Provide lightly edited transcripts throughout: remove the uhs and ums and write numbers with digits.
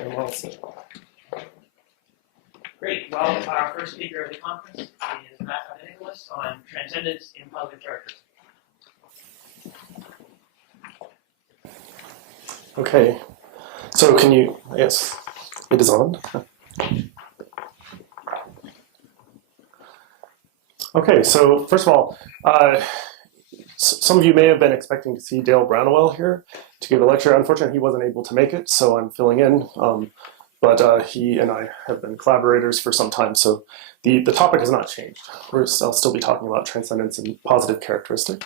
I'm all set. Great. Well, our first speaker of the conference is Papanikolas on transcendence in positive characters. Okay. So can you, yes, it is on. Okay, so first of all, some of you may have been expecting to see Dale Brownawell here to give a lecture. Unfortunately, he wasn't able to make it, so I'm filling in. But he and I have been collaborators for some time, so the topic has not changed. I'll still be talking about transcendence and positive characteristic.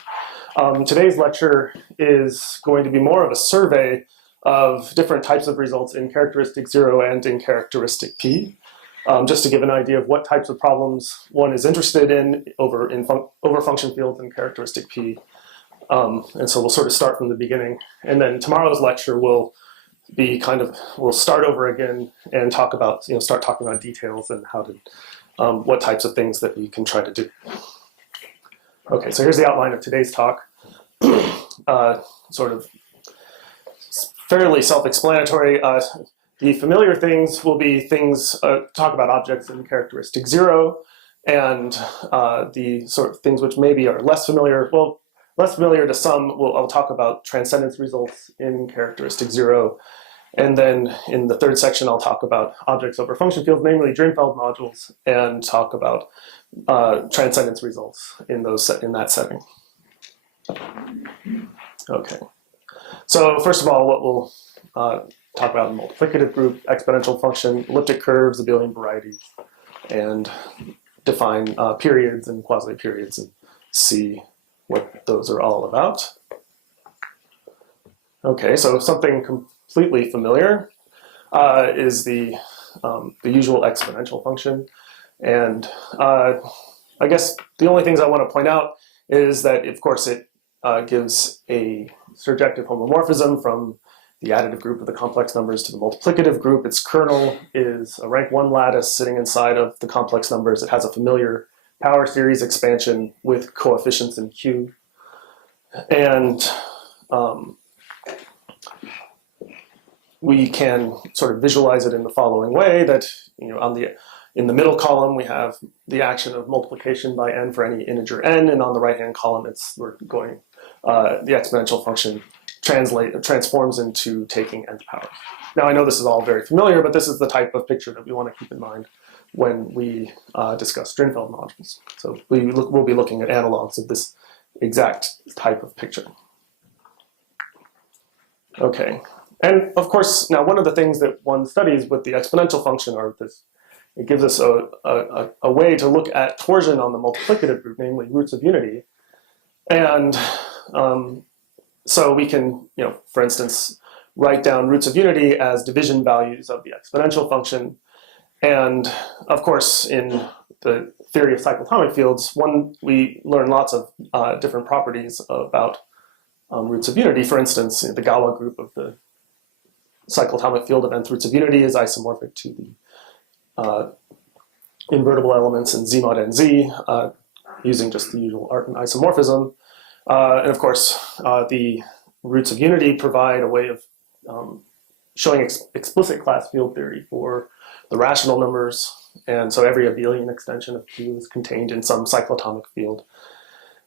Today's lecture is going to be more of a survey of different types of results in characteristic 0 and in characteristic P, just to give an idea of what types of problems one is interested in over function fields and characteristic P. And so we'll sort of start from the beginning. And then tomorrow's lecture will be we'll start over again and talk about, start talking about details and how to, what types of things that we can try to do. Okay, so here's the outline of today's talk. Sort of fairly self-explanatory. The familiar things will be things, talk about objects in characteristic 0, and the sort of things which maybe are less familiar, well, less familiar to some, I'll talk about transcendence results in characteristic 0. And then in the third section, I'll talk about objects over function fields, namely Drinfeld modules, and talk about transcendence results in that setting. Okay. So first of all, what we'll talk about in the multiplicative group, exponential function, elliptic curves, abelian varieties, and define periods and quasi-periods and see what those are all about. Okay, so something completely familiar is the usual exponential function. And I guess the only things I want to point out is that, of course, it gives a surjective homomorphism from the additive group of the complex numbers to the multiplicative group. Its kernel is a rank 1 lattice sitting inside of the complex numbers. It has a familiar power series expansion with coefficients in Q. And we can sort of visualize it in the following way that, in the middle column, we have the action of multiplication by n for any integer n, and on the right-hand column, we're going, the exponential function transforms into taking nth power. Now, I know this is all very familiar, but this is the type of picture that we want to keep in mind when we discuss Drinfeld modules. So we'll be looking at analogs of this exact type of picture. Okay, and of course, now one of the things that one studies with the exponential function are it gives us a way to look at torsion on the multiplicative group, namely roots of unity. And so we can, for instance, write down roots of unity as division values of the exponential function. And of course, in the theory of cyclotomic fields, we learn lots of different properties about roots of unity. For instance, the Galois group of the cyclotomic field of nth roots of unity is isomorphic to the invertible elements in Z mod nz, using just the usual Artin isomorphism. And of course, the roots of unity provide a way of showing explicit class field theory for the rational numbers. And so every abelian extension of Q is contained in some cyclotomic field.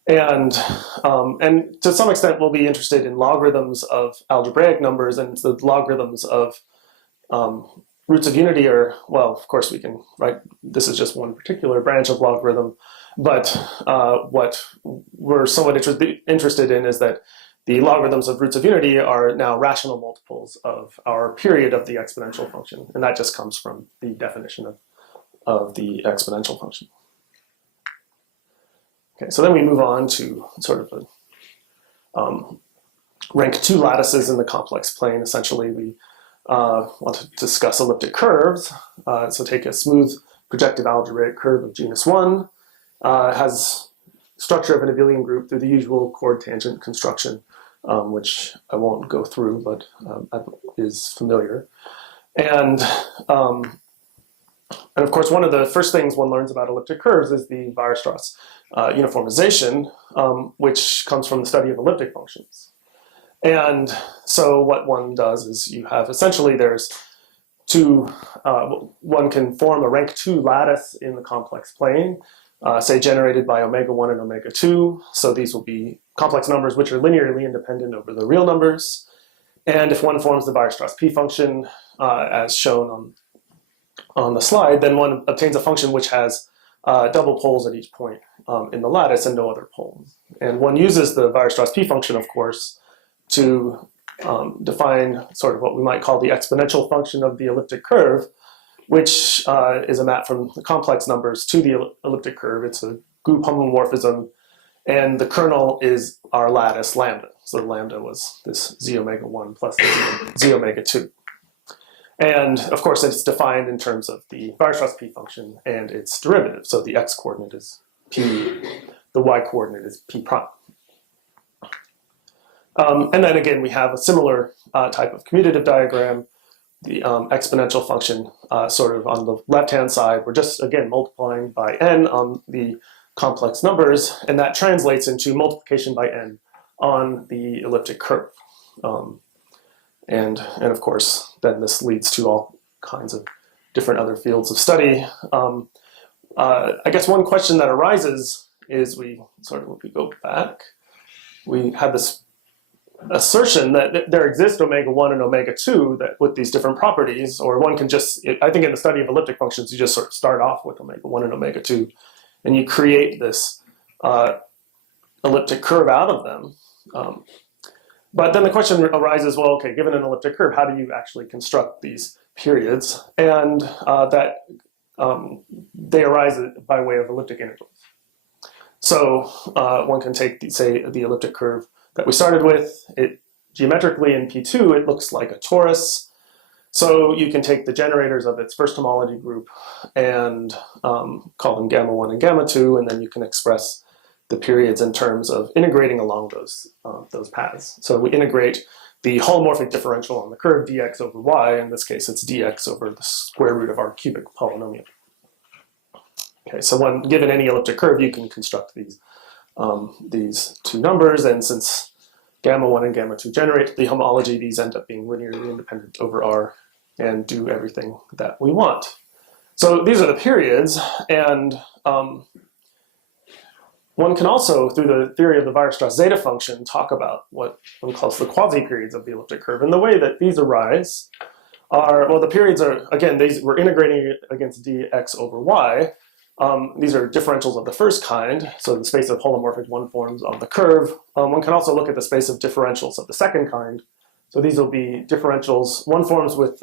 And to some extent, we'll be interested in logarithms of algebraic numbers, and the logarithms of roots of unity are, well, of course we can write, this is just one particular branch of logarithm, but what we're somewhat interested in is that the logarithms of roots of unity are now rational multiples of our period of the exponential function, and that just comes from the definition of the exponential function. Okay, so then we move on to sort of rank 2 lattices in the complex plane. Essentially, we want to discuss elliptic curves. So take a smooth projective algebraic curve of genus 1, has structure of an abelian group through the usual chord tangent construction, which I won't go through, but is familiar. And of course, one of the first things one learns about elliptic curves is the Weierstrass uniformization, which comes from the study of elliptic functions. And so what one does is you have essentially there's one can form a rank 2 lattice in the complex plane, say generated by omega 1 and omega 2. So these will be complex numbers which are linearly independent over the real numbers. And if one forms the Weierstrass P function, as shown on the slide, then one obtains a function which has double poles at each point in the lattice and no other poles. And one uses the Weierstrass P function, of course, to define sort of what we might call the exponential function of the elliptic curve, which is a map from the complex numbers to the elliptic curve. It's a group homomorphism, and the kernel is our lattice lambda. So lambda was this z omega 1 plus z omega 2. And of course, it's defined in terms of the Weierstrass P function and its derivative. So the x coordinate is p, the y coordinate is p prime. And then again, we have a similar type of commutative diagram. The exponential function sort of on the left-hand side, we're just, again, multiplying by n on the complex numbers, and that translates into multiplication by n on the elliptic curve. And of course, then this leads to all kinds of different other fields of study. I guess one question that arises is if we go back, we have this assertion that there exist omega 1 and omega 2 that with these different properties, or one can just, I think in the study of elliptic functions, you just sort of start off with omega 1 and omega 2, and you create this elliptic curve out of them. But then the question arises, well, okay, given an elliptic curve, how do you actually construct these periods? And they arise by way of elliptic integrals. So one can take, say, the elliptic curve that we started with. It geometrically in P2, it looks like a torus. So you can take the generators of its first homology group and call them gamma 1 and gamma 2, and then you can express the periods in terms of integrating along those paths. So we integrate the holomorphic differential on the curve dx over y. In this case, it's dx over the square root of our cubic polynomial. Okay, so when given any elliptic curve, you can construct these two numbers, and since gamma 1 and gamma 2 generate the homology, these end up being linearly independent over R and do everything that we want. So these are the periods, and one can also, through the theory of the Weierstrass zeta function, talk about what one calls the quasi-periods of the elliptic curve. And the way that these arise are, well, the periods are, again, we're integrating against dx over y. These are differentials of the first kind, so the space of holomorphic one forms on the curve. One can also look at the space of differentials of the second kind. So these will be differentials, one forms with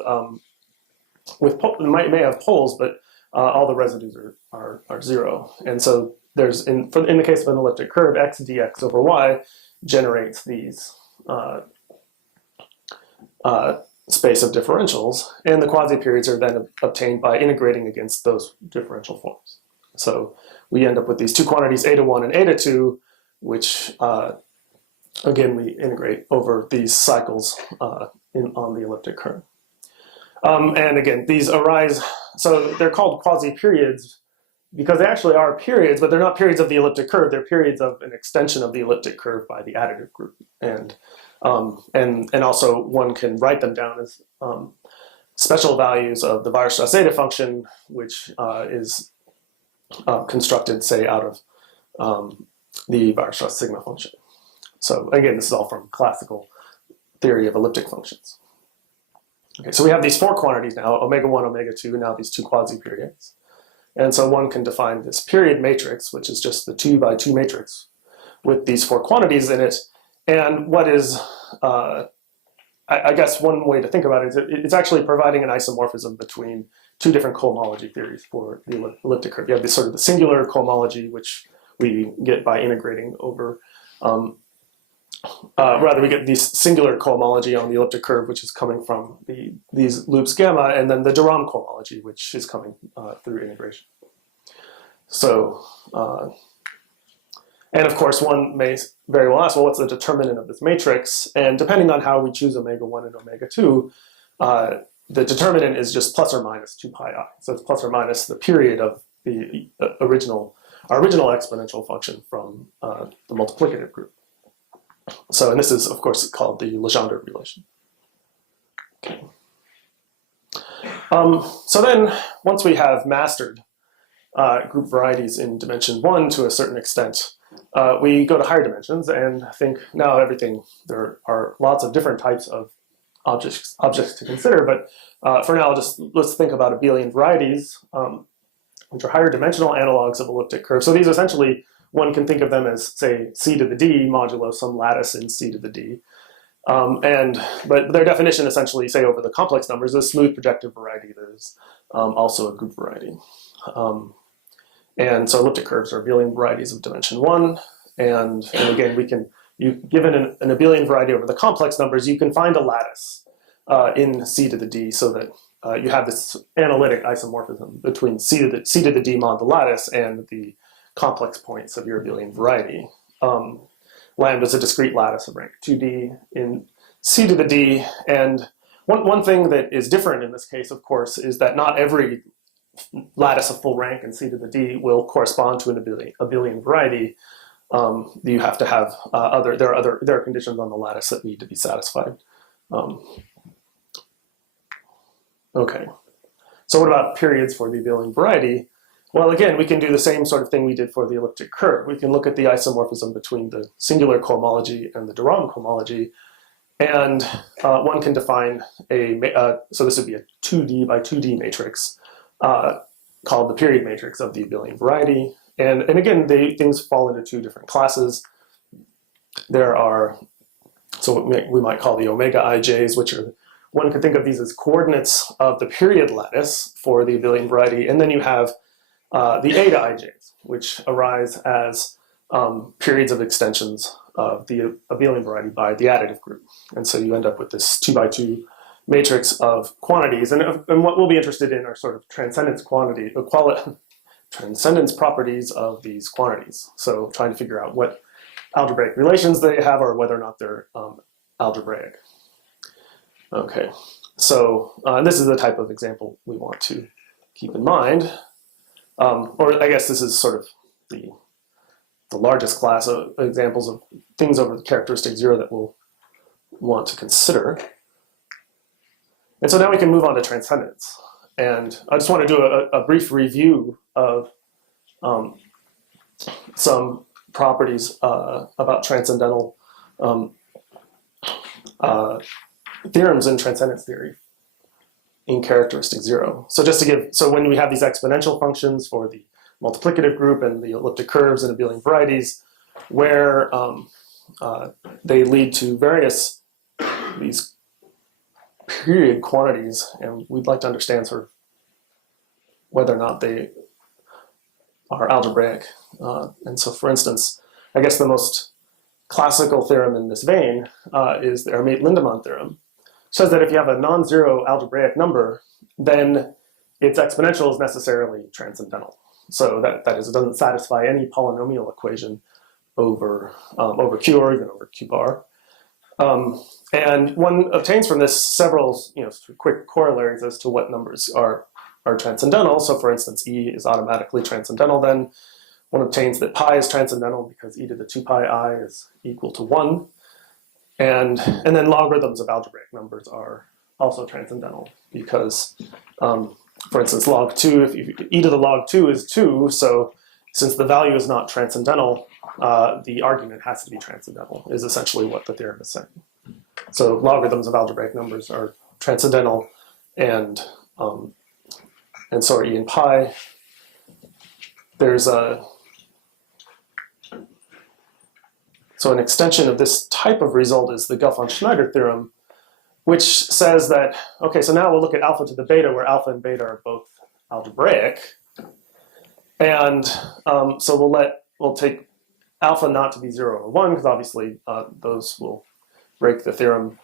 may have poles, but all the residues are zero. And so there's, in the case of an elliptic curve, x dx over y generates these space of differentials, and the quasi-periods are then obtained by integrating against those differential forms. So we end up with these two quantities, eta 1 and eta 2, which, again, we integrate over these cycles on the elliptic curve. And again, these arise, so they're called quasi-periods because they actually are periods, but they're not periods of the elliptic curve. They're periods of an extension of the elliptic curve by the additive group. And also one can write them down as special values of the Weierstrass zeta function, which is constructed, say, out of the Weierstrass sigma function. So again, this is all from classical theory of elliptic functions. Okay, so we have these four quantities now, omega 1, omega 2, and now these two quasi-periods. And so one can define this period matrix, which is just the 2 by 2 matrix with these four quantities in it. And what is, I guess one way to think about it is it's actually providing an isomorphism between two different cohomology theories for the elliptic curve. You have this sort of the singular cohomology, which we get by integrating over, rather we get this singular cohomology on the elliptic curve, which is coming from these loops gamma, and then the de Rham cohomology, which is coming through integration. So, and of course, one may very well ask, well, what's the determinant of this matrix? And depending on how we choose omega 1 and omega 2, the determinant is just plus or minus 2 pi I. So it's plus or minus the period of the original exponential function from the multiplicative group. So, and this is, of course, called the Legendre relation. Okay. So then, once we have mastered group varieties in dimension 1 to a certain extent, we go to higher dimensions and think now there are lots of different types of objects to consider, but for now, let's think about abelian varieties, which are higher dimensional analogs of elliptic curves. So these essentially, one can think of them as, say, c to the d modulo some lattice in c to the d. But their definition essentially, say, over the complex numbers, is a smooth projective variety that is also a group variety. And so elliptic curves are abelian varieties of dimension 1. And again, given an abelian variety over the complex numbers, you can find a lattice in c to the d so that you have this analytic isomorphism between c to the d mod the lattice and the complex points of your abelian variety. Lambda is a discrete lattice of rank 2D in c to the d. And one thing that is different in this case, of course, is that not every lattice of full rank in c to the d will correspond to an abelian variety. You have to have there are conditions on the lattice that need to be satisfied. Okay, so what about periods for the abelian variety? Well, again, we can do the same sort of thing we did for the elliptic curve. We can look at the isomorphism between the singular cohomology and the de Rham cohomology, and one can define so this would be a 2D by 2D matrix called the period matrix of the abelian variety. And again, things fall into two different classes. There are, so we might call the omega ij's, which are, one could think of these as coordinates of the period lattice for the abelian variety, and then you have the eta ij's, which arise as periods of extensions of the abelian variety by the additive group. And so you end up with this 2 by 2 matrix of quantities. And what we'll be interested in are sort of transcendence transcendence properties of these quantities. So trying to figure out what algebraic relations they have or whether or not they're algebraic. Okay, so this is the type of example we want to keep in mind. Or I guess this is sort of the largest class of examples of things over the characteristic 0 that we'll want to consider. And so now we can move on to transcendence. And I just want to do a brief review of some properties about transcendental theorems in transcendence theory in characteristic 0. So just to give, so when we have these exponential functions for the multiplicative group and the elliptic curves and abelian varieties, where they lead to various these period quantities, and we'd like to understand sort of whether or not they are algebraic. And so, for instance, I guess the most classical theorem in this vein is the Hermite-Lindemann theorem. It says that if you have a non-zero algebraic number, then its exponential is necessarily transcendental. So that is, it doesn't satisfy any polynomial equation over Q or even over Q bar. And one obtains from this several quick corollaries as to what numbers are transcendental. So for instance, E is automatically transcendental then. One obtains that pi is transcendental because e to the 2 pi I is equal to 1. And then logarithms of algebraic numbers are also transcendental because, for instance, log 2, if e to the log 2 is 2, so since the value is not transcendental, the argument has to be transcendental, is essentially what the theorem is saying. So logarithms of algebraic numbers are transcendental, and so are e and pi. There's so an extension of this type of result is the Gelfand-Schneider theorem, which says that, okay, so now we'll look at alpha to the beta, where alpha and beta are both algebraic. And so we'll take alpha not to be 0 or 1, because obviously those will break the theorem,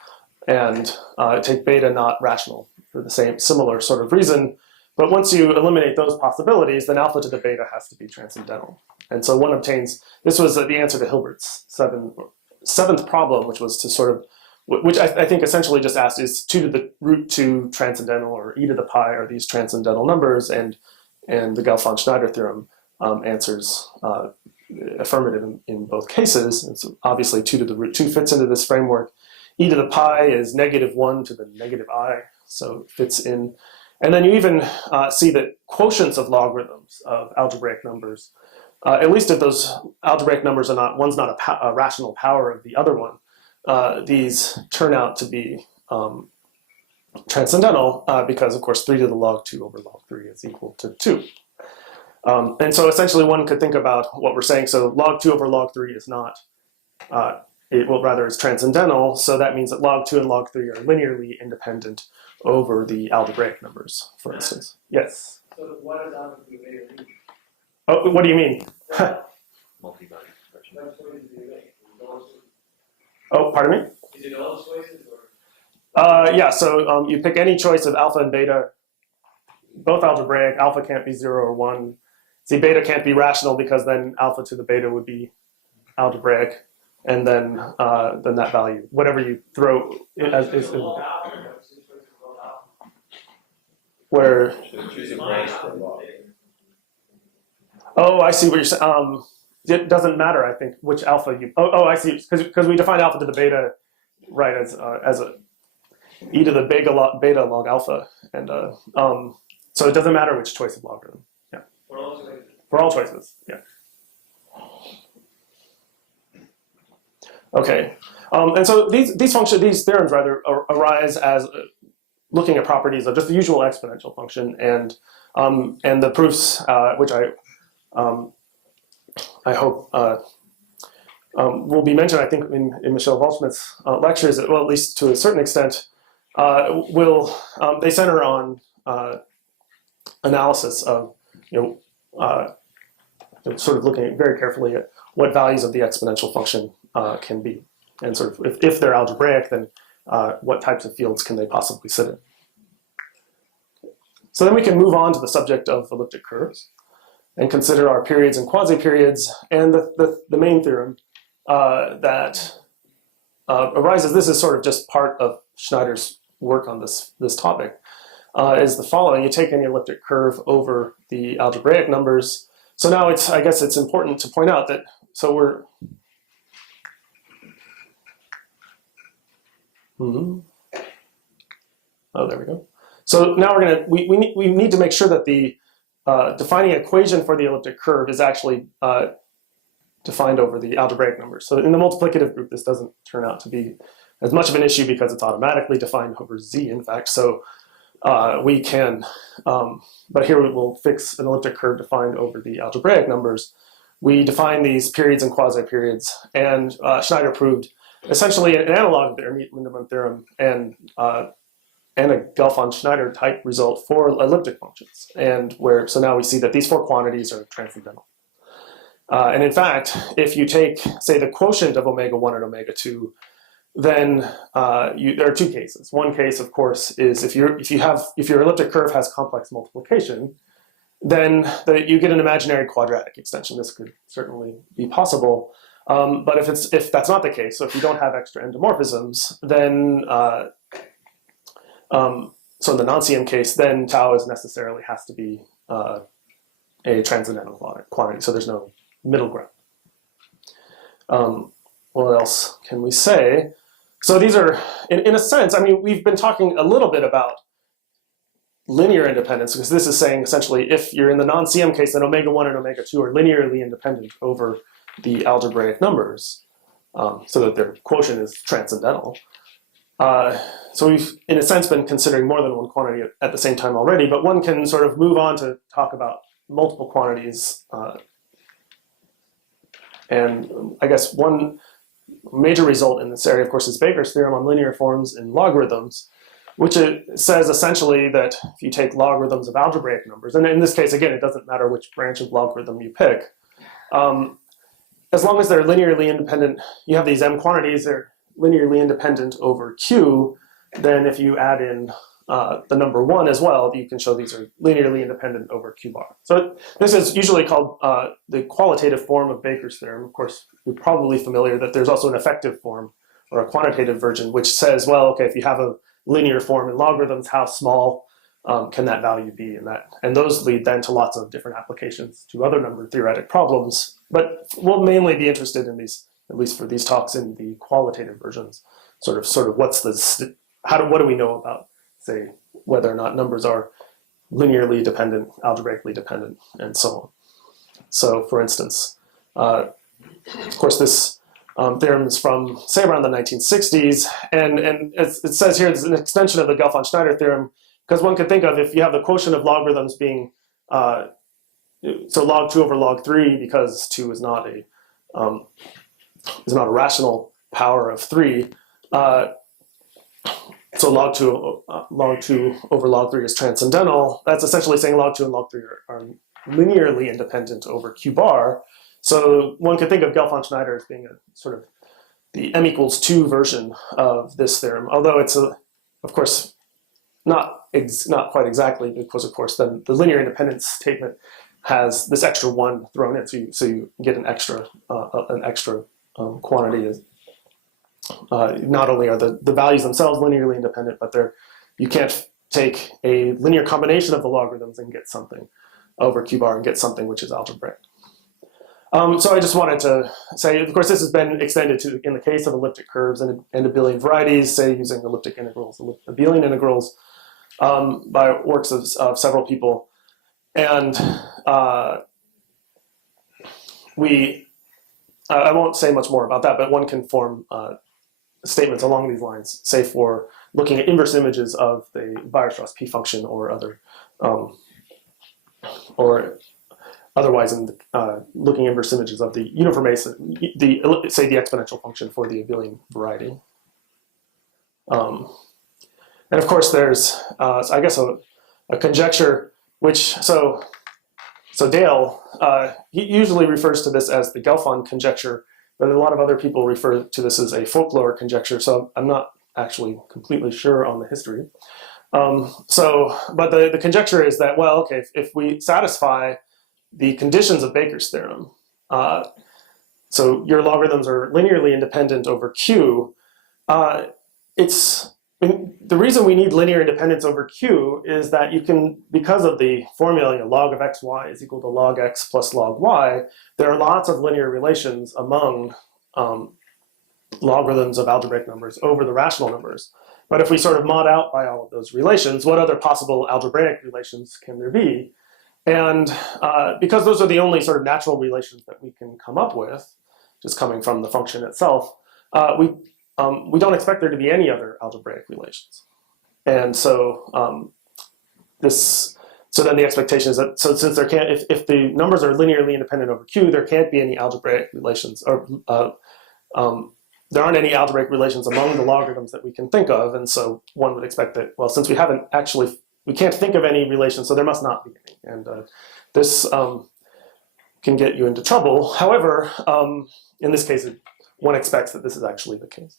and take beta not rational for the similar sort of reason. But once you eliminate those possibilities, then alpha to the beta has to be transcendental. And so one obtains, this was the answer to Hilbert's seventh problem, which was to sort of, which I think essentially just asked, is 2 to the root 2 transcendental, or e to the pi are these transcendental numbers? And the Gelfand-Schneider theorem answers affirmative in both cases. And so obviously 2 to the root 2 fits into this framework. E to the pi is -1 to the negative I, so it fits in. And then you even see that quotients of logarithms of algebraic numbers, at least if those algebraic numbers are not, one's not a rational power of the other one, these turn out to be transcendental because, of course, 3 to the log 2 over log 3 is equal to 2. And so essentially one could think about what we're saying. So log 2 over log 3 is not, rather is transcendental. So that means that log 2 and log 3 are linearly independent over the algebraic numbers, for instance. Yes? So what is alpha to the beta mean? Oh, what do you mean? Multi-value expression. What choices do you make? Oh, pardon me? Is it all choices or? Yeah, so you pick any choice of alpha and beta, both algebraic. Alpha can't be 0 or 1. See, beta can't be rational because then alpha to the beta would be algebraic, and then that value, whatever you throw is where. Choose a branch for log. Oh, I see what you're saying. It doesn't matter, I think, which alpha you. Oh, I see, because we define alpha to the beta, right, as a e to the beta log alpha, and so it doesn't matter which choice of logarithm. Yeah. For all choices. Yeah. Okay, and so these theorems rather arise as looking at properties of just the usual exponential function, and the proofs which I hope will be mentioned, I think, in Michelle Waldschmidt's lectures, well, at least to a certain extent, they center on analysis of, sort of looking very carefully at what values of the exponential function can be, and sort of if they're algebraic, then what types of fields can they possibly sit in? So then we can move on to the subject of elliptic curves and consider our periods and quasi-periods, and the main theorem that arises. This is sort of just part of Schneider's work on this topic. Is the following: you take any elliptic curve over the algebraic numbers. So now I guess it's important to point out that we're oh, there we go. So now we need to make sure that the defining equation for the elliptic curve is actually defined over the algebraic numbers. So in the multiplicative group, this doesn't turn out to be as much of an issue because it's automatically defined over z, in fact. So we can, but here we will fix an elliptic curve defined over the algebraic numbers. We define these periods and quasi-periods, and Schneider proved essentially an analog of the Hermite-Lindemann theorem and a Gelfand-Schneider type result for elliptic functions. And so now we see that these 4 quantities are transcendental. And in fact, if you take, say, the quotient of omega 1 and omega 2, then there are 2 cases. One case, of course, is if your elliptic curve has complex multiplication, then you get an imaginary quadratic extension. This could certainly be possible. But if that's not the case, so if you don't have extra endomorphisms, then so in the non-CM case, then tau necessarily has to be a transcendental quantity. So there's no middle ground. What else can we say? So these are, in a sense, I mean, we've been talking a little bit about linear independence, because this is saying essentially if you're in the non-CM case, then omega 1 and omega 2 are linearly independent over the algebraic numbers, so that their quotient is transcendental. So we've, in a sense, been considering more than one quantity at the same time already, but one can sort of move on to talk about multiple quantities. And I guess one major result in this area, of course, is Baker's theorem on linear forms in logarithms, which it says essentially that if you take logarithms of algebraic numbers, and in this case, again, it doesn't matter which branch of logarithm you pick, as long as they're linearly independent, you have these m quantities, they're linearly independent over Q, then if you add in the number 1 as well, you can show these are linearly independent over Q bar. So this is usually called the qualitative form of Baker's theorem. Of course, you're probably familiar that there's also an effective form or a quantitative version, which says, well, okay, if you have a linear form in logarithms, how small can that value be? And those lead then to lots of different applications to other number theoretic problems. But we'll mainly be interested in these, at least for these talks, in the qualitative versions. Sort of what's what do we know about, say, whether or not numbers are linearly dependent, algebraically dependent, and so on. So, for instance, of course, this theorem is from, say, around the 1960s, and it says here it's an extension of the Gelfand-Schneider theorem, because one could think of if you have the quotient of logarithms being so log 2 over log 3, because 2 is not a rational power of 3. So log 2 over log 3 is transcendental. That's essentially saying log 2 and log 3 are linearly independent over q bar. So one could think of Gelfand-Schneider as being a sort of the m equals 2 version of this theorem, although it's, of course, not quite exactly, because, of course, then the linear independence statement has this extra 1 thrown in, so you get an extra quantity. Not only are the values themselves linearly independent, but you can't take a linear combination of the logarithms and get something over q bar and get something which is algebraic. So I just wanted to say, of course, this has been extended to in the case of elliptic curves and abelian varieties, say using elliptic integrals, abelian integrals, by works of several people. And I won't say much more about that, but one can form statements along these lines, say for looking at inverse images of the Weierstrass P function or other, or otherwise in looking inverse images of the uniformation, say the exponential function for the abelian variety. And of course, there's I guess a conjecture which so Dale he usually refers to this as the Gelfand conjecture, but a lot of other people refer to this as a folklore conjecture. So I'm not actually completely sure on the history. But the conjecture is that, well, okay, if we satisfy the conditions of Baker's theorem, so your logarithms are linearly independent over Q, the reason we need linear independence over Q is that you can, because of the formula, log of xy is equal to log x plus log y, there are lots of linear relations among logarithms of algebraic numbers over the rational numbers. But if we sort of mod out by all of those relations, what other possible algebraic relations can there be? And because those are the only sort of natural relations that we can come up with, just coming from the function itself, we don't expect there to be any other algebraic relations. And so then the expectation is that, so since there can't, if the numbers are linearly independent over Q, there can't be any algebraic relations, or there aren't any algebraic relations among the logarithms that we can think of. And so one would expect that, well, since we can't think of any relations, so there must not be any. And this can get you into trouble. However, in this case, one expects that this is actually the case.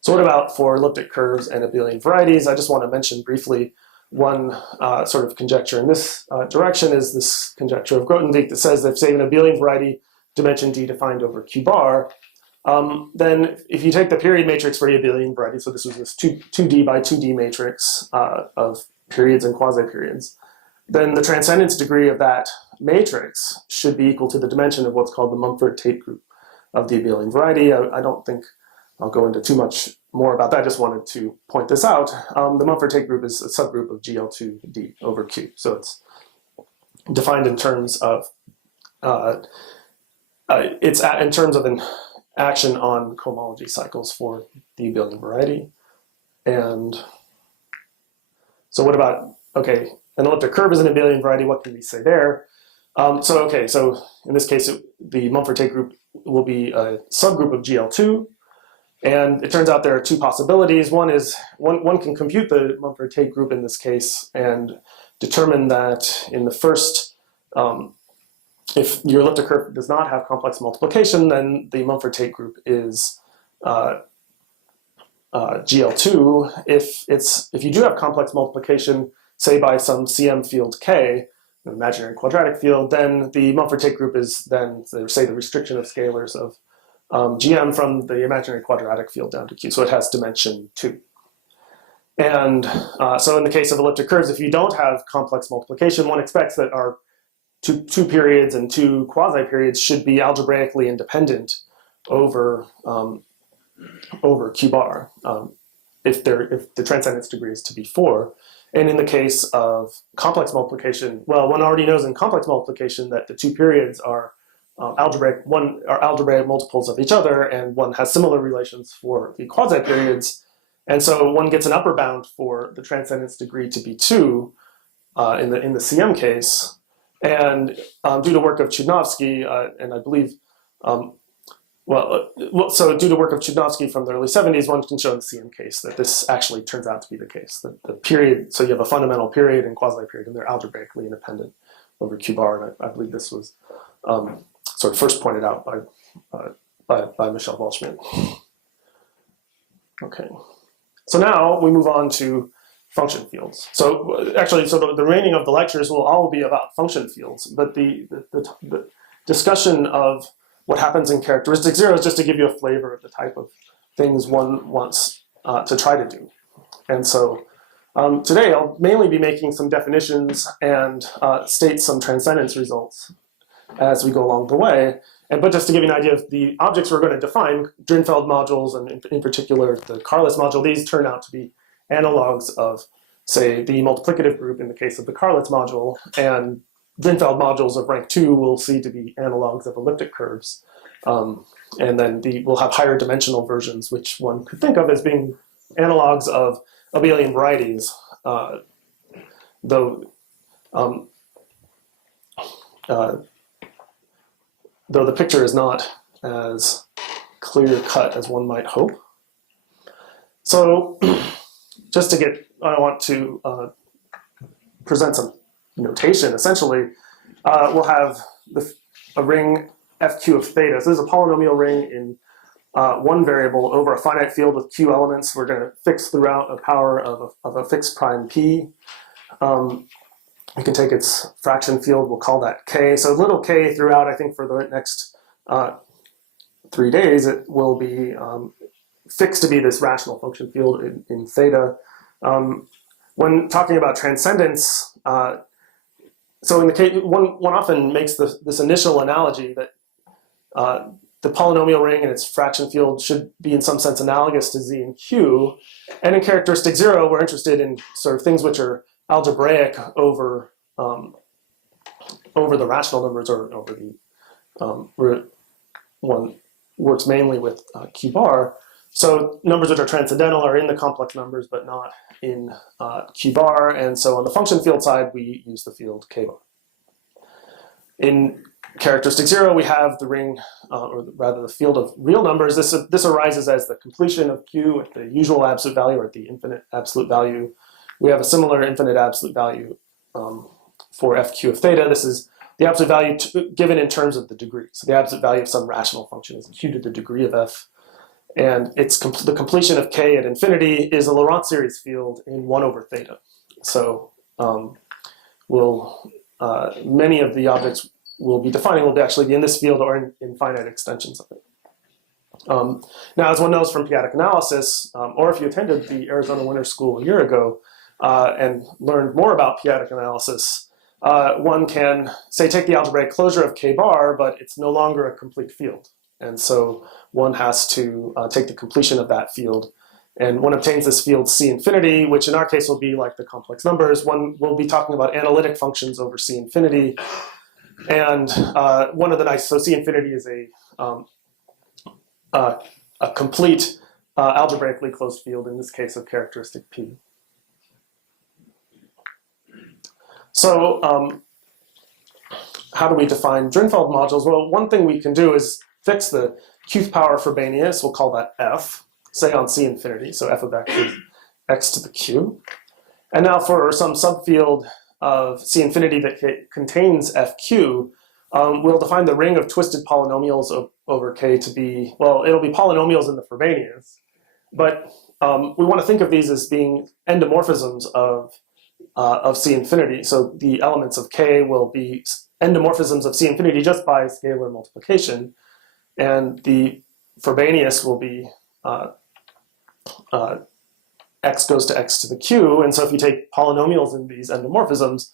So what about for elliptic curves and abelian varieties? I just want to mention briefly one sort of conjecture in this direction is this conjecture of Grothendieck that says that if, say, an abelian variety dimension d defined over q bar, then if you take the period matrix for the abelian variety, so this was this 2D by 2D matrix of periods and quasi-periods, then the transcendence degree of that matrix should be equal to the dimension of what's called the Mumford-Tate group of the abelian variety. I don't think I'll go into too much more about that. I just wanted to point this out. The Mumford-Tate group is a subgroup of GL2D over Q. So it's defined in terms of in terms of an action on cohomology cycles for the abelian variety. And so what about, okay, an elliptic curve is an abelian variety. What can we say there? So in this case, the Mumford-Tate group will be a subgroup of GL2. And it turns out there are two possibilities. One is one can compute the Mumford-Tate group in this case and determine that in the first, if your elliptic curve does not have complex multiplication, then the Mumford-Tate group is GL2. If you do have complex multiplication, say by some CM field K, an imaginary quadratic field, then the Mumford-Tate group is then, say, the restriction of scalars of GM from the imaginary quadratic field down to Q. So it has dimension 2. And so in the case of elliptic curves, if you don't have complex multiplication, one expects that our two periods and two quasi-periods should be algebraically independent over Q bar. if the transcendence degree is to be 4. And in the case of complex multiplication, well, one already knows in complex multiplication that the two periods are algebraic multiples of each other, and one has similar relations for the quasi-periods. And so one gets an upper bound for the transcendence degree to be 2 in the CM case. And due to work of Chudnovsky, and I believe, so due to work of Chudnovsky from the early 70s, one can show in the CM case that this actually turns out to be the case. That the period, so you have a fundamental period and quasi-period, and they're algebraically independent over Q bar. And I believe this was sort of first pointed out by Michel Waldschmidt. Okay, so now we move on to function fields. So actually, so the remaining of the lectures will all be about function fields, but the discussion of what happens in characteristic 0 is just to give you a flavor of the type of things one wants to try to do. And so today I'll mainly be making some definitions and state some transcendence results as we go along the way. But just to give you an idea of the objects we're going to define, Drinfeld modules, and in particular the Carless module, these turn out to be analogs of, say, the multiplicative group in the case of the Carless module, and Drinfeld modules of rank 2 we'll see to be analogs of elliptic curves. And then we'll have higher dimensional versions, which one could think of as being analogs of abelian varieties, though the picture is not as clear-cut as one might hope. So just to get, I want to present some notation. Essentially, we'll have a ring fq of theta. So this is a polynomial ring in one variable over a finite field with q elements. We're going to fix throughout a power of a fixed prime p. We can take its fraction field, we'll call that k. So little k throughout, I think for the next 3 days, it will be fixed to be this rational function field in theta. When talking about transcendence, so in the case, one often makes this initial analogy that the polynomial ring and its fraction field should be in some sense analogous to z and q. And in characteristic 0, we're interested in sort of things which are algebraic over the rational numbers, or over the one works mainly with q bar. So numbers which are transcendental are in the complex numbers, but not in q bar. And so on the function field side, we use the field k bar. In characteristic 0, we have the ring, or rather the field of real numbers. This arises as the completion of q at the usual absolute value, or at the infinite absolute value. We have a similar infinite absolute value for fq of theta. This is the absolute value given in terms of the degree. So the absolute value of some rational function is q to the degree of f. And it's the completion of k at infinity is a Laurent series field in 1 over theta. So many of the objects we'll be defining will actually be in this field or in finite extensions of it. Now, as one knows from p-adic analysis, or if you attended the Arizona Winter School a year ago and learned more about p-adic analysis, one can, say, take the algebraic closure of k bar, but it's no longer a complete field. And so one has to take the completion of that field. And one obtains this field C infinity, which in our case will be like the complex numbers. One will be talking about analytic functions over C infinity. And one of the so C infinity is a complete algebraically closed field, in this case of characteristic P. So how do we define Drinfeld modules? Well, one thing we can do is fix the qth power Frobenius, we'll call that f, say on C infinity, so f of x is x to the q. And now for some subfield of C infinity that contains fq, we'll define the ring of twisted polynomials over k to be, well, it'll be polynomials in the Frobenius, but we want to think of these as being endomorphisms of C infinity. So the elements of k will be endomorphisms of C infinity just by scalar multiplication. And the Frobenius will be x goes to x to the q. And so if you take polynomials in these endomorphisms,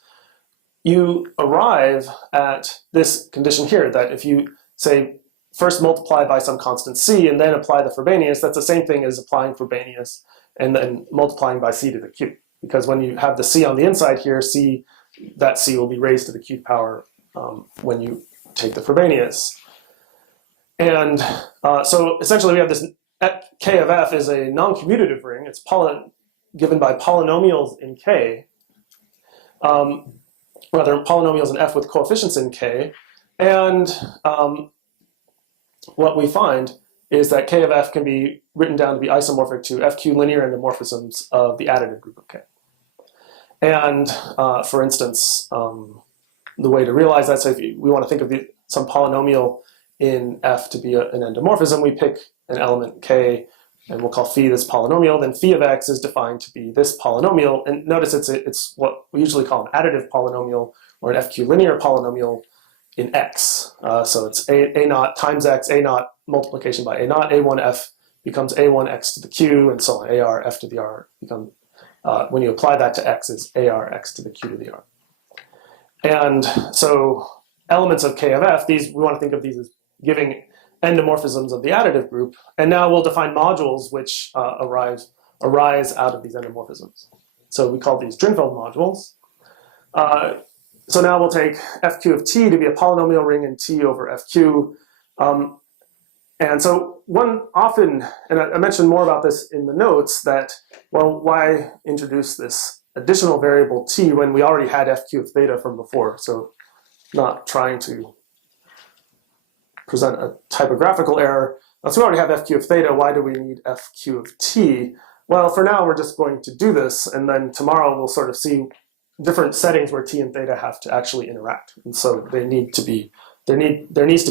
you arrive at this condition here, that if you, say, first multiply by some constant c and then apply the Frobenius, that's the same thing as applying Frobenius and then multiplying by c to the q. Because when you have the c on the inside here, that c will be raised to the q power when you take the Frobenius. And so essentially we have this K of f is a non-commutative ring. It's given by polynomials in K, rather polynomials in f with coefficients in K. And what we find is that K of f can be written down to be isomorphic to FQ linear endomorphisms of the additive group of K. And for instance, the way to realize that, so if we want to think of some polynomial in f to be an endomorphism, we pick an element K and we'll call phi this polynomial. Then phi of x is defined to be this polynomial. And notice it's what we usually call an additive polynomial or an FQ linear polynomial in x. So it's a naught times x, a naught multiplication by a naught, a1f becomes a1x to the q, and so on. AR f to the r become, when you apply that to x, is AR x to the q to the r. And so elements of K of f, we want to think of these as giving endomorphisms of the additive group. And now we'll define modules which arise out of these endomorphisms. So we call these Drinfeld modules. So now we'll take fq of t to be a polynomial ring in T over fq. And so one often, and I mentioned more about this in the notes, that, well, why introduce this additional variable t when we already had fq of theta from before? So not trying to present a typographical error. So we already have fq of theta, why do we need fq of t? Well, for now, we're just going to do this, and then tomorrow we'll sort of see different settings where t and theta have to actually interact. And so there needs to be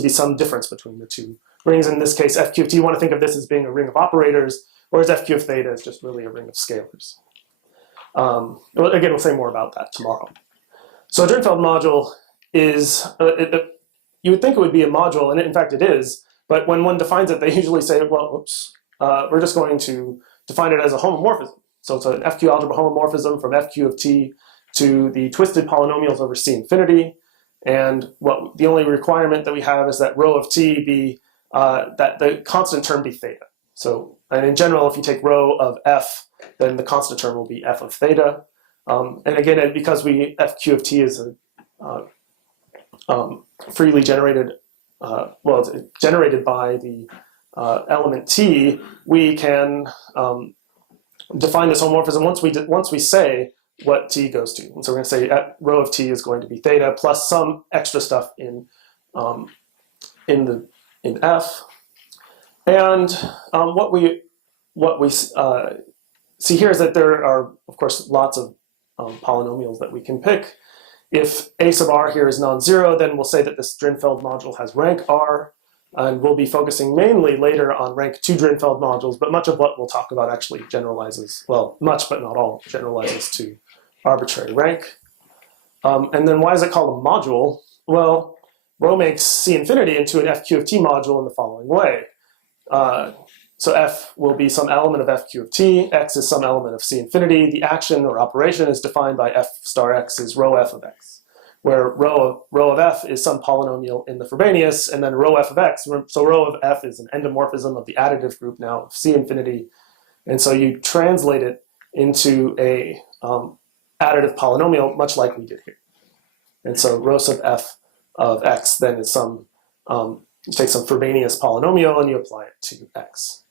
some difference between the two rings. In this case, fq of t, you want to think of this as being a ring of operators, whereas fq of theta is just really a ring of scalars. Again, we'll say more about that tomorrow. So a Drinfeld module is, you would think it would be a module, and in fact it is, but when one defines it, they usually say, well, oops, we're just going to define it as a homomorphism. So it's an FQ algebra homomorphism from FQ of t to the twisted polynomials over C infinity. And the only requirement that we have is that rho of t be, that the constant term be theta. So, and in general, if you take rho of f, then the constant term will be f of theta. And again, because FQ of t is a freely generated, it's generated by the element t, we can define this homomorphism once we say what t goes to. And so we're going to say rho of t is going to be theta plus some extra stuff in f. And what we see here is that there are, of course, lots of polynomials that we can pick. If a sub r here is non-zero, then we'll say that this Drinfeld module has rank r, and we'll be focusing mainly later on rank 2 Drinfeld modules, but much of what we'll talk about actually generalizes, well, much but not all, generalizes to arbitrary rank. And then why is it called a module? Well, rho makes C infinity into an FQ of t module in the following way. So f will be some element of FQ of t, x is some element of C infinity. The action or operation is defined by f star x is rho f of x, where rho of f is some polynomial in the Frobenius, and then rho f of x, so rho of f is an endomorphism of the additive group now of C infinity. And so you translate it into a additive polynomial, much like we did here. And so rho sub f of x then is some, you take some Frobenius polynomial and you apply it to x.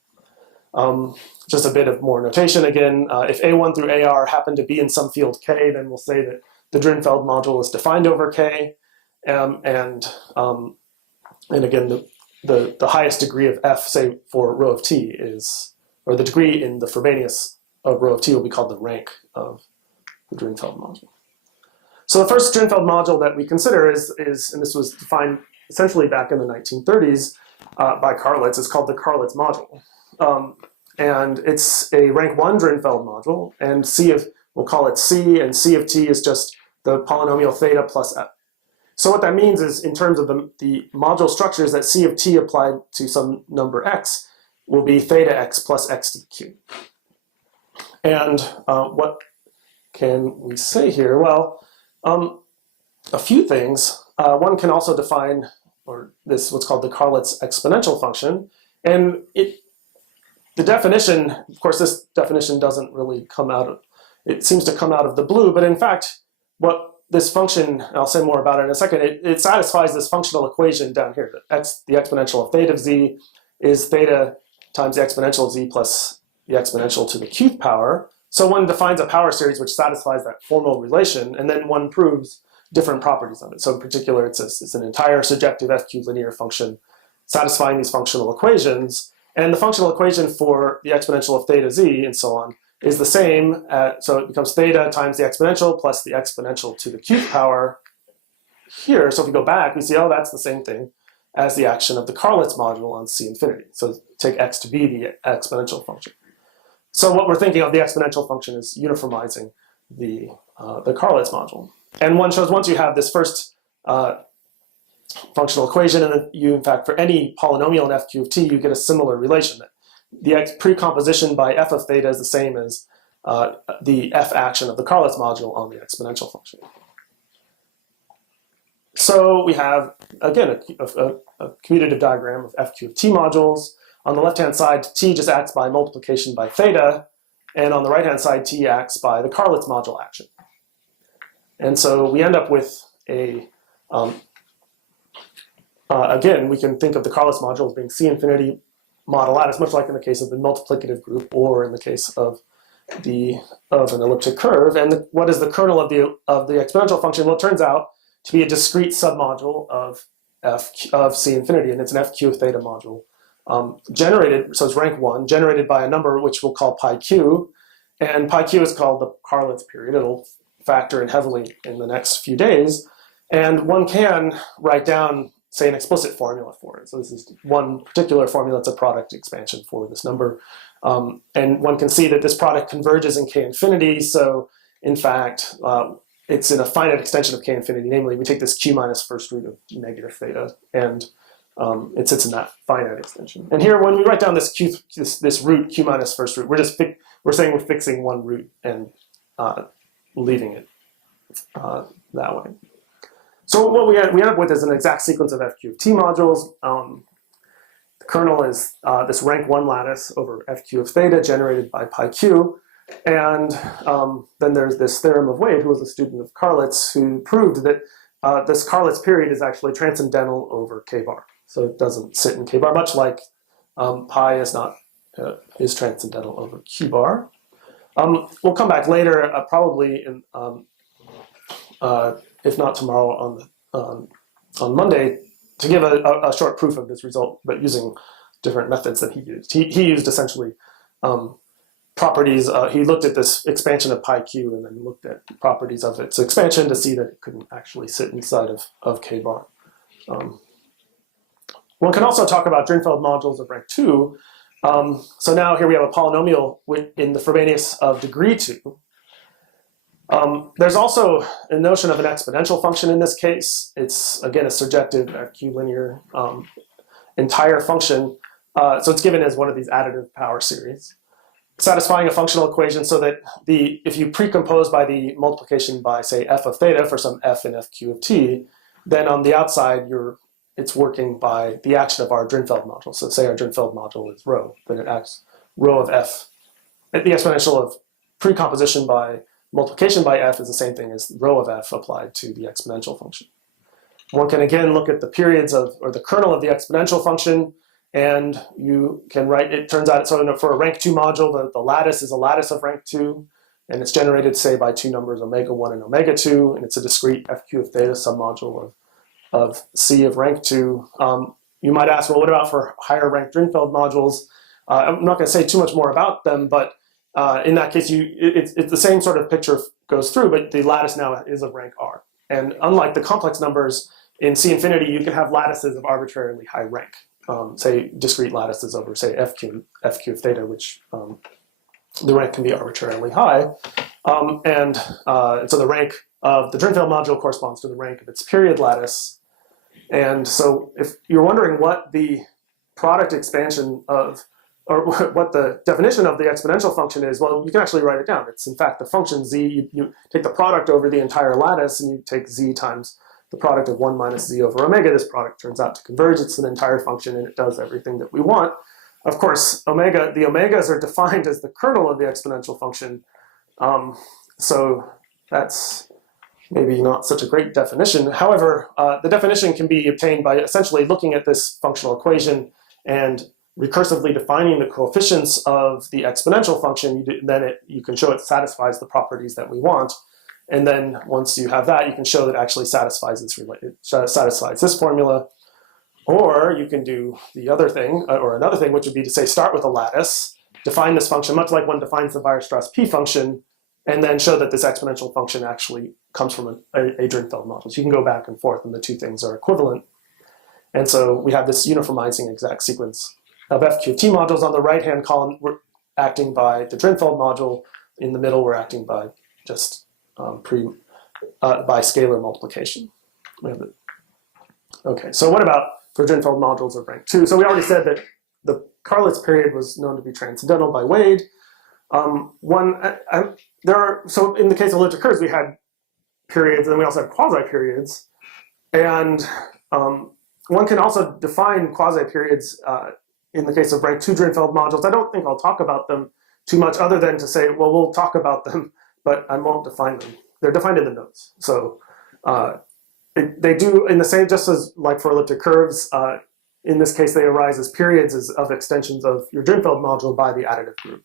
Just a bit of more notation again. If a1 through ar happen to be in some field k, then we'll say that the Drinfeld module is defined over k. And again, the highest degree of f, say for rho of t is, or the degree in the Frobenius of rho of t will be called the rank of the Drinfeld module. So the first Drinfeld module that we consider is, and this was defined essentially back in the 1930s by Karlitz, is called the Karlitz module. And it's a rank 1 Drinfeld module, and we'll call it C, and C of t is just the polynomial theta plus f. So what that means is, in terms of the module structures, that C of t applied to some number x will be theta x plus x to the q. And what can we say here? Well, a few things. One can also define, or this what's called the Karlitz exponential function, and the definition, of course, this definition doesn't really come out of, it seems to come out of the blue, but in fact, what this function, I'll say more about it in a second, it satisfies this functional equation down here. The exponential of theta of z is theta times the exponential of z plus the exponential to the qth power. So one defines a power series which satisfies that formal relation, and then one proves different properties of it. So in particular, it's an entire surjective f-cubed linear function satisfying these functional equations. And the functional equation for the exponential of theta z and so on is the same. So it becomes theta times the exponential plus the exponential to the qth power here. So if we go back, we see, oh, that's the same thing as the action of the Carlitz module on C infinity. So take x to be the exponential function. So what we're thinking of the exponential function is uniformizing the Carlitz module. And one shows once you have this first functional equation, and then you, in fact, for any polynomial in f(q) of t, you get a similar relation. That the precomposition by f of theta is the same as the f action of the Carlitz module on the exponential function. So we have, again, a commutative diagram of f(q) of t modules. On the left-hand side, t just acts by multiplication by theta, and on the right-hand side, t acts by the Carlitz module action. And so we end up with a, again, we can think of the Carlitz module as being C infinity model lattice, much like in the case of the multiplicative group or in the case of an elliptic curve. And what is the kernel of the exponential function? Well, it turns out to be a discrete submodule of C infinity, and it's an f(q) of theta module. Generated, so it's rank 1, generated by a number which we'll call pi q, and pi q is called the Carlitz period. It'll factor in heavily in the next few days, and one can write down, say, an explicit formula for it. So this is one particular formula that's a product expansion for this number, and one can see that this product converges in k infinity, so in fact, it's in a finite extension of k infinity, namely we take this q minus first root of negative theta, and it sits in that finite extension. And here, when we write down this root q minus first root, we're saying we're fixing one root and leaving it that way. So what we end up with is an exact sequence of f(q) of t modules. The kernel is this rank 1 lattice over f(q) of theta generated by pi q. And then there's this theorem of Wade, who was a student of Carlitz, who proved that this Carlitz period is actually transcendental over k bar. So it doesn't sit in k bar, much like pi is transcendental over q bar. We'll come back later, probably in, if not tomorrow on Monday, to give a short proof of this result, but using different methods that he used. He used essentially properties. He looked at this expansion of pi q and then looked at properties of its expansion to see that it couldn't actually sit inside of k bar. One can also talk about Drinfeld modules of rank 2. So now here we have a polynomial in the Frobenius of degree 2. There's also a notion of an exponential function in this case. It's, again, a surjective f(q) linear entire function. So it's given as one of these additive power series, satisfying a functional equation so that if you precompose by the multiplication by, say, f of theta for some f in f(q) of t, then on the outside it's working by the action of our Drinfeld module. So say our Drinfeld module is rho, then it acts rho of f. The exponential of precomposition by multiplication by f is the same thing as rho of f applied to the exponential function. One can again look at the periods or the kernel of the exponential function, and you can write, it turns out, so for a rank 2 module, the lattice is a lattice of rank 2, and it's generated, say, by two numbers omega 1 and omega 2, and it's a discrete f(q) of theta submodule of C of rank 2. You might ask, well, what about for higher ranked Drinfeld modules? I'm not going to say too much more about them, but in that case, it's the same sort of picture goes through, but the lattice now is of rank R. And unlike the complex numbers in C infinity, you can have lattices of arbitrarily high rank, say discrete lattices over, say, f(q) of theta, which the rank can be arbitrarily high. And so the rank of the Drinfeld module corresponds to the rank of its period lattice. And so if you're wondering what the product expansion of, or what the definition of the exponential function is, well, you can actually write it down. It's in fact the function z, you take the product over the entire lattice and you take z times the product of 1 minus z over omega. This product turns out to converge. It's an entire function and it does everything that we want. of course, the omegas are defined as the kernel of the exponential function. So that's maybe not such a great definition. However, the definition can be obtained by essentially looking at this functional equation and recursively defining the coefficients of the exponential function. You can show it satisfies the properties that we want. And then once you have that, you can show that it actually satisfies this formula. Or you can do the other thing, or another thing, which would be to say start with a lattice, define this function, much like one defines the Weierstrass P function, and then show that this exponential function actually comes from a Drinfeld module. So you can go back and forth, and the two things are equivalent. And so we have this uniformizing exact sequence of FQ of T modules. On the right-hand column, we're acting by the Drinfeld module. In the middle, we're acting by just by scalar multiplication. Okay, so what about for Drinfeld modules of rank 2? So we already said that the Carlitz period was known to be transcendental by Wade. So in the case of elliptic curves, we had periods, and we also had quasi-periods. And one can also define quasi-periods in the case of rank 2 Drinfeld modules. I don't think I'll talk about them too much other than to say, well, we'll talk about them, but I won't define them. They're defined in the notes. So they do in the same, just as like for elliptic curves, in this case, they arise as periods of extensions of your Drinfeld module by the additive group.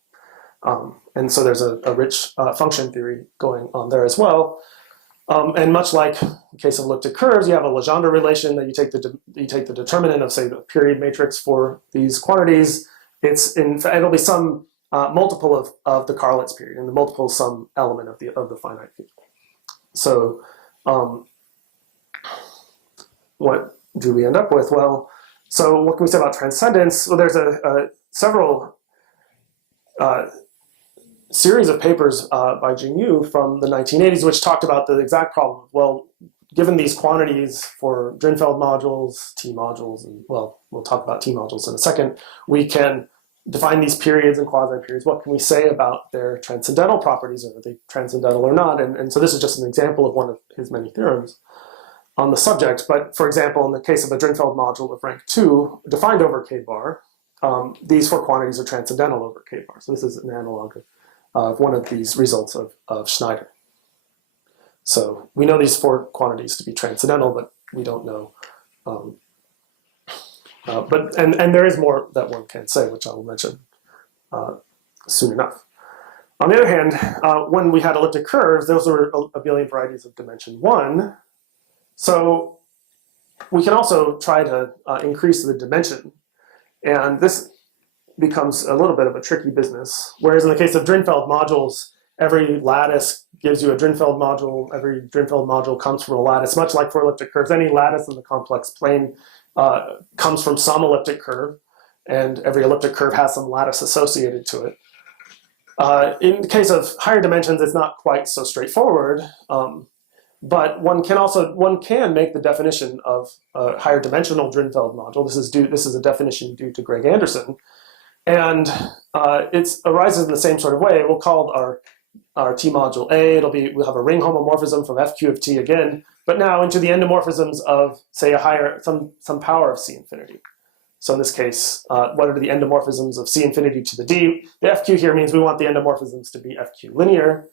And so there's a rich function theory going on there as well. And much like in the case of elliptic curves, you have a Legendre relation that you take the determinant of, say, the period matrix for these quantities. It'll be some multiple of the Carlitz period, and the multiple is some element of the finite field. So what do we end up with? Well, so what can we say about transcendence? Well, there's several series of papers by Jingyu from the 1980s, which talked about the exact problem. Well, given these quantities for Drinfeld modules, T modules, and well, we'll talk about T modules in a second, we can define these periods and quasi-periods. What can we say about their transcendental properties? Are they transcendental or not? And so this is just an example of one of his many theorems on the subject. But for example, in the case of a Drinfeld module of rank 2, defined over k bar, these four quantities are transcendental over k bar. So this is an analog of one of these results of Schneider. So we know these four quantities to be transcendental, but we don't know. And there is more that one can say, which I will mention soon enough. On the other hand, when we had elliptic curves, those were abelian varieties of dimension 1. So we can also try to increase the dimension. And this becomes a little bit of a tricky business. Whereas in the case of Drinfeld modules, every lattice gives you a Drinfeld module. Every Drinfeld module comes from a lattice, much like for elliptic curves. Any lattice in the complex plane comes from some elliptic curve, and every elliptic curve has some lattice associated to it. In the case of higher dimensions, it's not quite so straightforward, but one can make the definition of a higher dimensional Drinfeld module. This is a definition due to Greg Anderson, and it arises in the same sort of way. We'll call our T module A. We'll have a ring homomorphism from FQ of T again, but now into the endomorphisms of, say, some power of C infinity. So in this case, what are the endomorphisms of C infinity to the D? The FQ here means we want the endomorphisms to be FQ linear.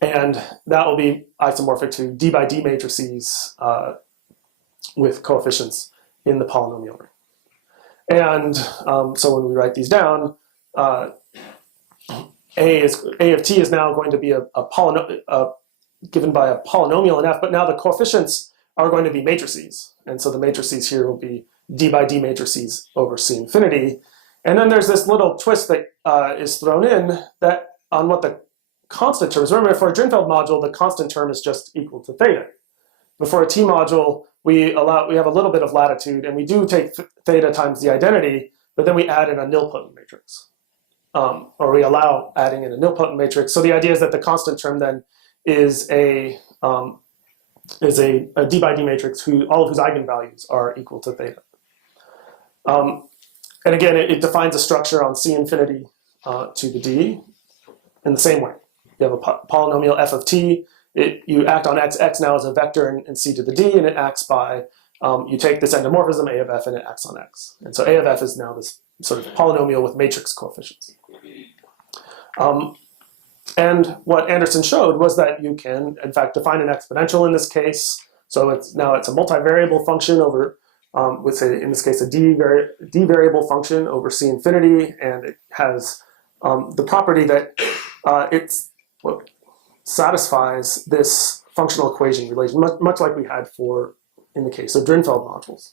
And that will be isomorphic to D by D matrices with coefficients in the polynomial ring. And so when we write these down, A of T is now going to be given by a polynomial in F, but now the coefficients are going to be matrices. And so the matrices here will be D by D matrices over C infinity. And then there's this little twist that is thrown in that on what the constant term is. Remember, for a Drinfeld module, the constant term is just equal to theta. But for a T module, we have a little bit of latitude, and we do take theta times the identity, but then we add in a nilpotent matrix. Or we allow adding in a nilpotent matrix. So the idea is that the constant term then is a D by D matrix all of whose eigenvalues are equal to theta. And again, it defines a structure on C infinity to the D in the same way. You have a polynomial f of t. You act on x. X now is a vector in C to the D, and it acts by you take this endomorphism A of f and it acts on x. And so A of f is now this sort of polynomial with matrix coefficients. And what Anderson showed was that you can, in fact, define an exponential in this case. So it's a multivariable function over, let's say in this case, a d variable function over c infinity, and it has the property that satisfies this functional equation relation, much like we had in the case of Drinfeld modules.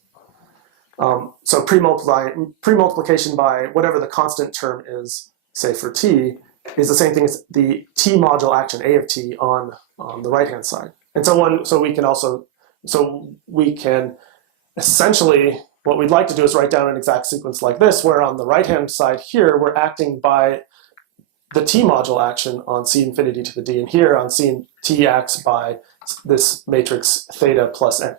So pre-multiplication by whatever the constant term is, say for t, is the same thing as the t module action A of t on the right-hand side. And so we can essentially, what we'd like to do is write down an exact sequence like this, where on the right-hand side here, we're acting by the t module action on c infinity to the d, and here on t acts by this matrix theta plus n.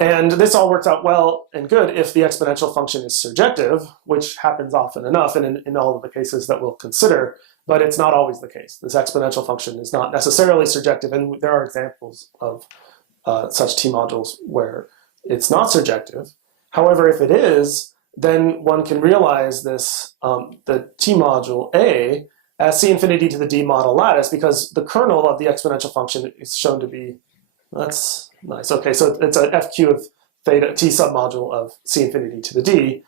And this all works out well and good if the exponential function is surjective, which happens often enough in all of the cases that we'll consider, but it's not always the case. This exponential function is not necessarily surjective, and there are examples of such t modules where it's not surjective. However, if it is, then one can realize this, the t module A as c infinity to the d model lattice, because the kernel of the exponential function is shown to be, that's nice. Okay, so it's a fq of theta t submodule of c infinity to the d,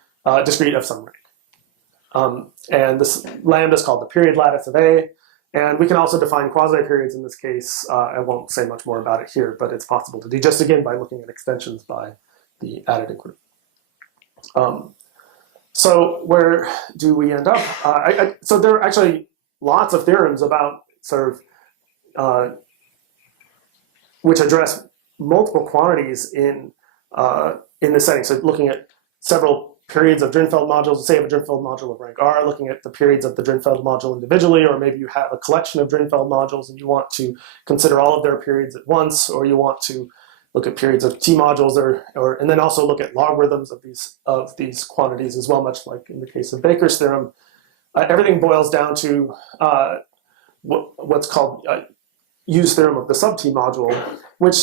discrete of some rank. And this lambda is called the period lattice of A, and we can also define quasi-periods in this case. I won't say much more about it here, but it's possible to do just again by looking at extensions by the additive group. So where do we end up? So there are actually lots of theorems about sort of which address multiple quantities in this setting. So looking at several periods of Drinfeld modules, say you have a Drinfeld module of rank R, looking at the periods of the Drinfeld module individually, or maybe you have a collection of Drinfeld modules and you want to consider all of their periods at once, or you want to look at periods of T modules, and then also look at logarithms of these quantities as well, much like in the case of Baker's theorem. Everything boils down to what's called Yu's theorem of the sub-T module, which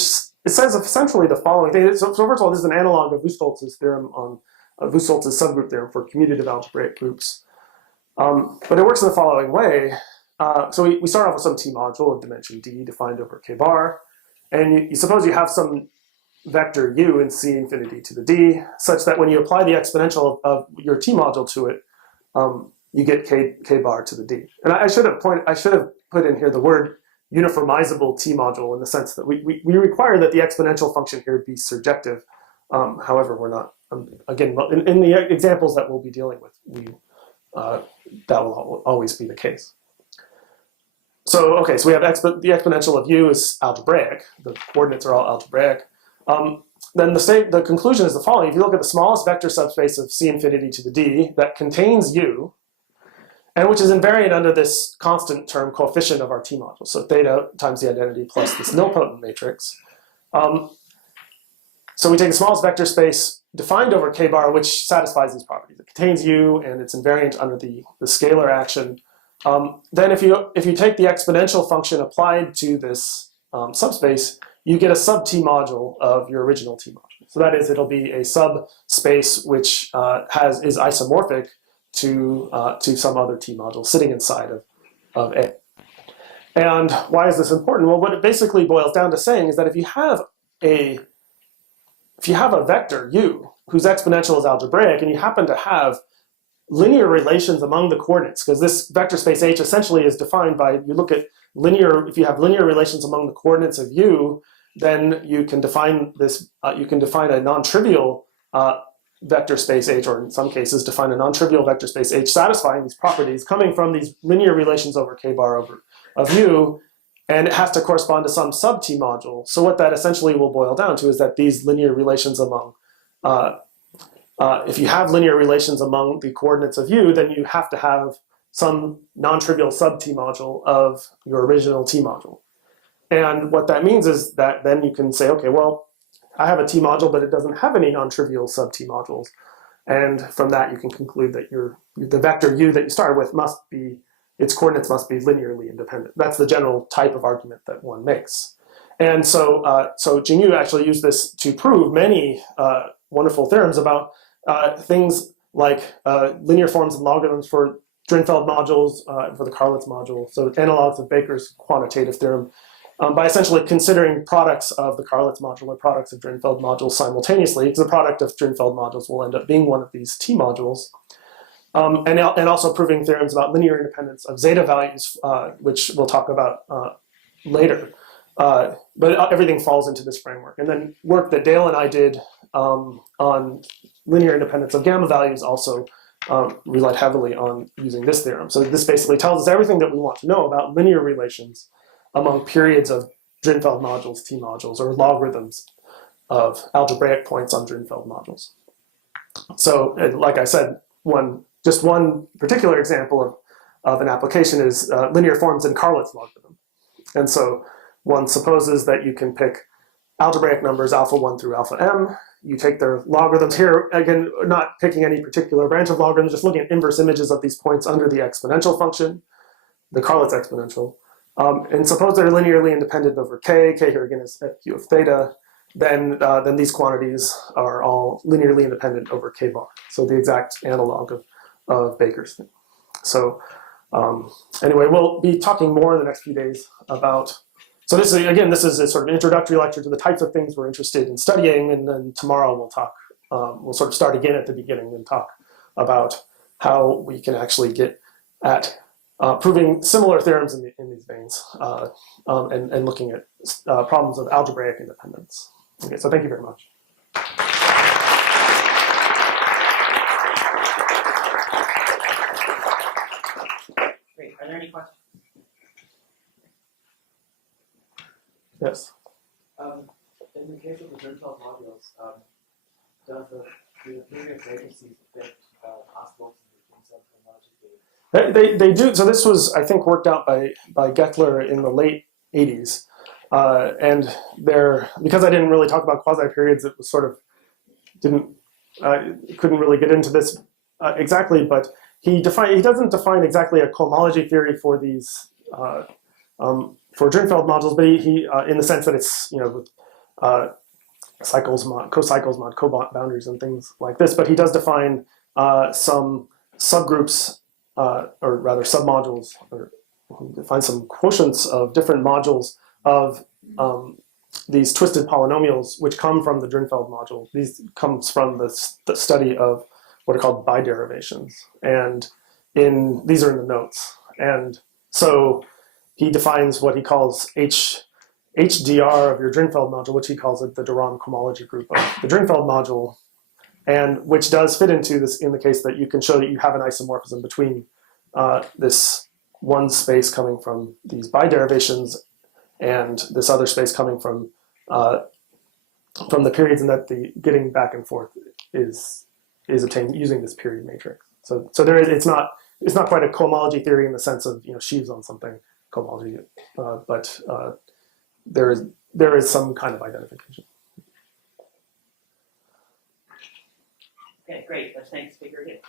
it says essentially the following thing. So first of all, this is an analog of Wustholz's theorem on Wustholz's subgroup theorem for commutative algebraic groups. But it works in the following way. So we start off with some T module of dimension d defined over k bar. And you suppose you have some vector u in c infinity to the d, such that when you apply the exponential of your T module to it, you get k bar to the d. And I should have put in here the word uniformizable T module in the sense that we require that the exponential function here be surjective. However, we're not. Again, in the examples that we'll be dealing with, that will always be the case. So, okay, so we have the exponential of u is algebraic. The coordinates are all algebraic. Then the conclusion is the following. If you look at the smallest vector subspace of c infinity to the d that contains u, and which is invariant under this constant term coefficient of our T module, so theta times the identity plus this nilpotent matrix. So we take the smallest vector space defined over k bar, which satisfies these properties. It contains u, and it's invariant under the scalar action. Then if you take the exponential function applied to this subspace, you get a sub-T module of your original T module. So that is, it'll be a subspace which is isomorphic to some other T module sitting inside of A. And why is this important? Well, what it basically boils down to saying is that if you have a vector u whose exponential is algebraic, and you happen to have linear relations among the coordinates, because this vector space H essentially is defined by, you look at if you have linear relations among the coordinates of u, then you can define this, you can define a non-trivial vector space H, or in some cases define a non-trivial vector space H satisfying these properties coming from these linear relations over k bar of u, and it has to correspond to some sub-T module. So what that essentially will boil down to is that these linear relations among if you have linear relations among the coordinates of u, then you have to have some non-trivial sub-T module of your original T module. And what that means is that then you can say, okay, well, I have a T module, but it doesn't have any non-trivial sub-T modules. And from that, you can conclude that the vector u that you started with its coordinates must be linearly independent. That's the general type of argument that one makes. And so Jingyu actually used this to prove many wonderful theorems about things like linear forms and logarithms for Drinfeld modules, for the Carlitz module, so analogs of Baker's quantitative theorem, by essentially considering products of the Carlitz module or products of Drinfeld modules simultaneously, because the product of Drinfeld modules will end up being one of these T modules. And also proving theorems about linear independence of zeta values, which we'll talk about later. But everything falls into this framework. And then work that Dale and I did on linear independence of gamma values also relied heavily on using this theorem. So this basically tells us everything that we want to know about linear relations among periods of Drinfeld modules, T modules, or logarithms of algebraic points on Drinfeld modules. So, like I said, just one particular example of an application is linear forms in Carlitz logarithm. And so one supposes that you can pick algebraic numbers alpha 1 through alpha m. You take their logarithms here, again, not picking any particular branch of logarithms, just looking at inverse images of these points under the exponential function, the Carlitz exponential. And suppose they're linearly independent over k. K here again is q of theta. Then these quantities are all linearly independent over k bar. So the exact analog of Baker's thing. So anyway, we'll be talking more in the next few days about. So this is a sort of introductory lecture to the types of things we're interested in studying, and then tomorrow we'll talk. We'll sort of start again at the beginning and talk about how we can actually get at proving similar theorems in these veins, and looking at problems of algebraic independence. Okay, so thank you very much. Great. Are there any questions? Yes. In the case of the Drinfeld modules, does the theory of vacancies fit possible in some chronology? They do. So this was, I think, worked out by Geckler in the late 80s. And because I didn't really talk about quasi-periods, it was sort of couldn't really get into this exactly, but he doesn't define exactly a cohomology theory for these for Drinfeld modules, but he in the sense that it's cycles mod, co-cycles mod, co-boundaries and things like this. But he does define some subgroups or rather submodules, or define some quotients of different modules of these twisted polynomials, which come from the Drinfeld module. These comes from the study of what are called biderivations, and these are in the notes. And so he defines what he calls HDR of your Drinfeld module, which he calls it the de Rham cohomology group of the Drinfeld module, and which does fit into this in the case that you can show that you have an isomorphism between this one space coming from these biderivations and this other space coming from the periods, and that the getting back and forth is obtained using this period matrix. So it's not quite a cohomology theory in the sense of sheaves on something cohomology, but there is some kind of identification. Okay, great. Let's thank the speaker again.